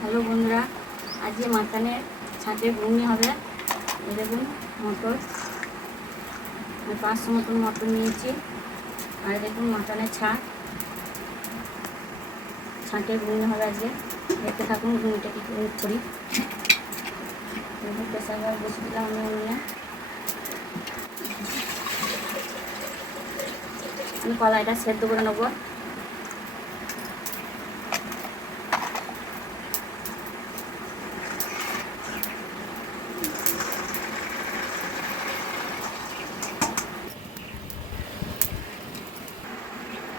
Hello বন্ধুরা, আজকে মাটনের ছাঁচের ঘুগনি হবে। এই দেখুন মটর, আমি 500 মতন মটর নিয়েছি। আর দেখুন মাটনের ছাঁচের ঘুগনি হবে আজকে। দেখতে থাকুন ঘুগনিটা কী করি। দেখুন প্রেসার কুকার বসে দিলাম আমি উনুনে। আমি কলাইটা সেদ্ধ করে নেবো।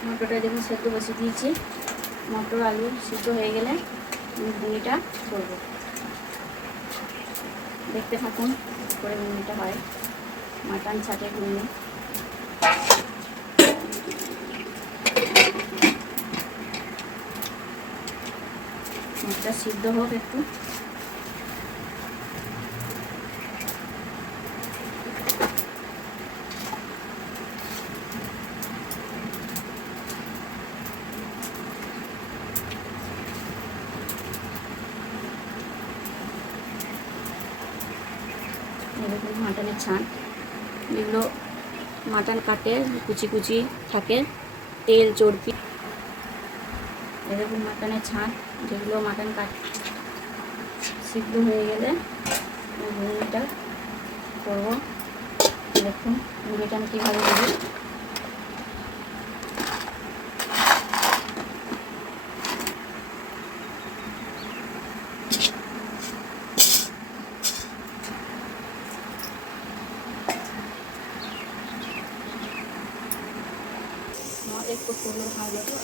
মটরটা দেখুন সেদ্ধ বসিয়ে দিয়েছি। মটর আলু সিদ্ধ হয়ে গেলে আমি ঘুগনিটা করবো। দেখতে থাকুন করে ঘুগনিটা হয়, মাটন ছাঁচের ঘুগনি। মটরটা সিদ্ধ হোক একটু। এরকম মাটনের ছাঁচ, যেগুলো মাটন কাটে কুচি কুচি থাকে, তেল চর্বি। এরকম মাটনের ছাঁচ, যেগুলো মাটন সিদ্ধ হয়ে গেলে ঘুগনিটা করবো। দেখুন ঘুগনিটা আমি কীভাবে দেবো। একটু ফুল ভালো তো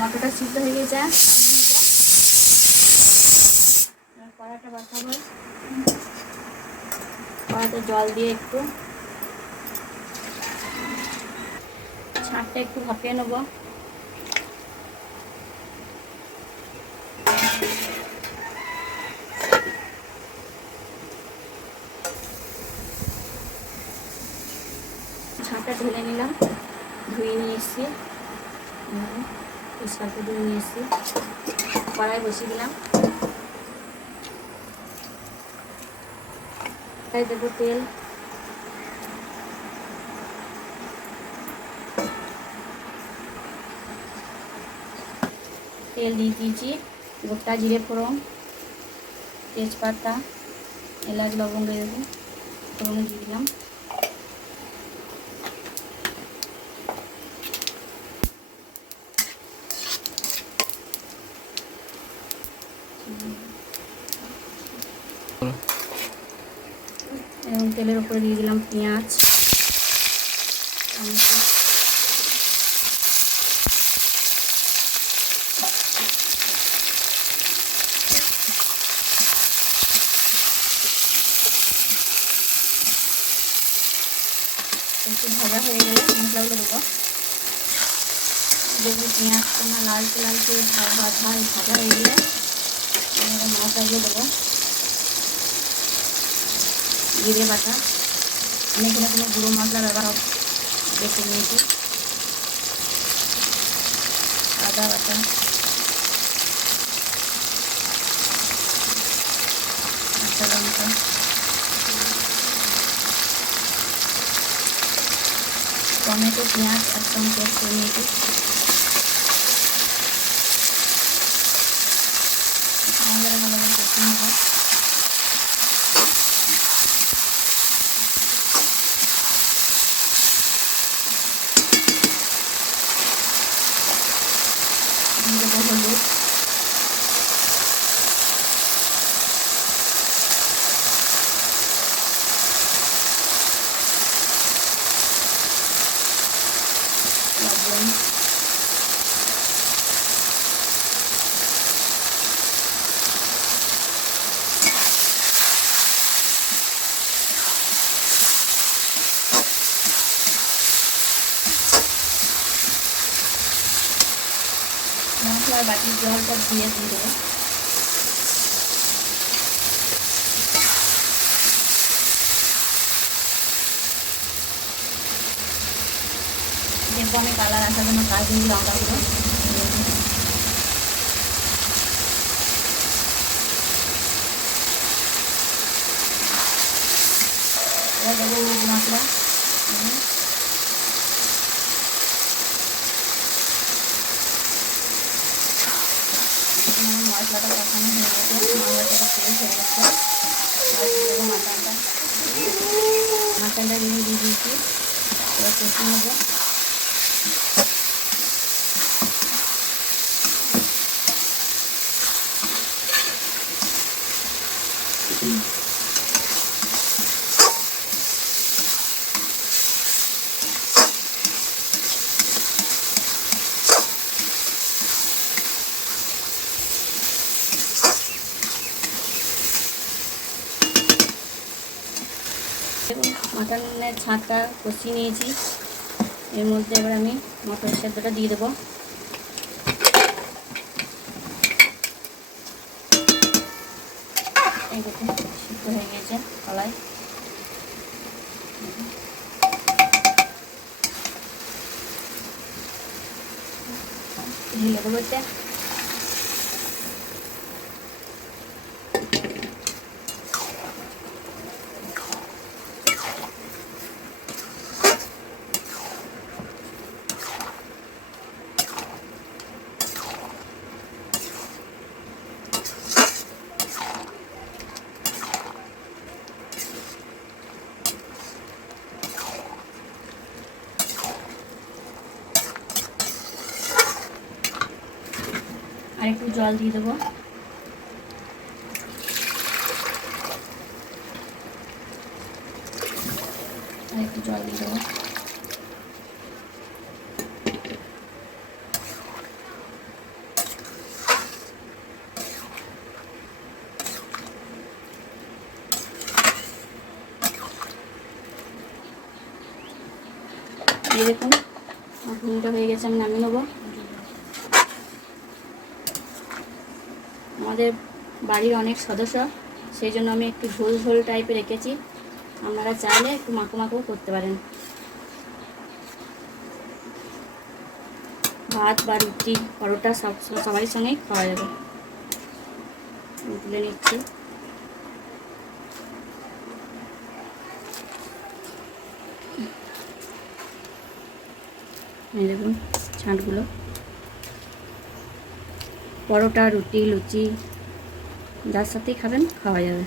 মটরটা সিদ্ধ হয়ে গেছে। কড়াটা বসাবো, কড়াতে জল দিয়ে একটু ছাঁচটা একটু ভাপিয়ে নেব। ছাঁচটা ঢেলে নিলাম, ধুয়ে নিয়ে এসছি, পরিষ্কার করে ধুয়ে নিয়ে এসছি। কড়াই বসিয়ে দিলাম, তাই দেবো তেল। তেল দিয়ে দিয়েছি, গোটা জিরে ফোড়ন, তেজপাতা, এলাচ লবঙ্গ দেবো, ফোড়ন দিয়ে দিলাম। এবং তেলের উপরে দিয়ে দিলাম পেঁয়াজ, একটু ভাজা হয়ে গেলে মশলাগুলো দেবো। দেখবো পেঁয়াজটা না লালচে লালচে ভাজা হয়ে গেলে মশলাগুলো দেবো। জিরে বাটা, আমি এখানে কোনো গুঁড়ো মশলা ব্যবহার বেছে নিয়েছি। আদা বাটা, কাঁচা লঙ্কা, টমেটো, পেঁয়াজ একসঙ্গে পেস্ট করে নিয়েছি। ভালোভাবে কষিয়ে নেব। হলুদ, লবণ, মশলার বাটির জলটা দিয়ে দেবো। দেখবো আমি কালার আসার জন্য কাশ্মীরি লঙ্কাগুলো এবার দেবো হলুদ মশলা, মশলাটা কষানো হয়ে গেছে, মশলাটা ফ্রেশ হয়ে গেছে। এবার দেবো মাটনটা দিয়ে দিয়েছি, এবার কষে নেবো। মাটনের ছাঁকটা কষিয়ে নিয়েছি, এর মধ্যে এবার আমি মটর সেদ্ধটা দিয়ে দেবো। এই দেখুন সিদ্ধ হয়ে গেছে কলাই, ঢেলে দেবো এটা। আর একটু জল দিয়ে দেবো। আর একটু জল দিয়ে দেবো। এই দেখুন ঘুমটা হয়ে গেছে, আমি নামিয়ে নেবো। আমাদের বাড়ির অনেক সদস্য, সেই জন্য আমি একটু ঝোল ঝোল টাইপের রেখেছি, আপনারা চাইলে একটু মাখো মাখোও করতে পারেন। ভাত বা রুটি পরোটা সবাই সঙ্গেই খাওয়া যাবে। তুলে নিচ্ছি। এই দেখুন ছাঁটগুলো, পরোটা রুটি লুচি যার সাথেই খাবেন খাওয়া যাবে।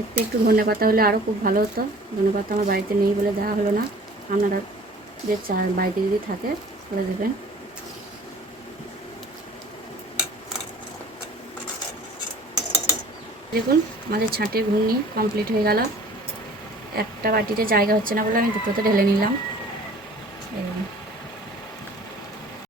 এতে একটু ধনেপাতা হলে আরও খুব ভালো হতো, ধনেপাতা আমার বাড়িতে নেই বলে দেওয়া হলো না। আপনারা যে বাড়িতে যদি থাকে করে দেবেন। দেখুন আমাদের ছাঁটের ঘুগনি কমপ্লিট হয়ে গেল। একটা বাটিতে জায়গা হচ্ছে না বলে আমি দুটোতে ঢেলে নিলাম।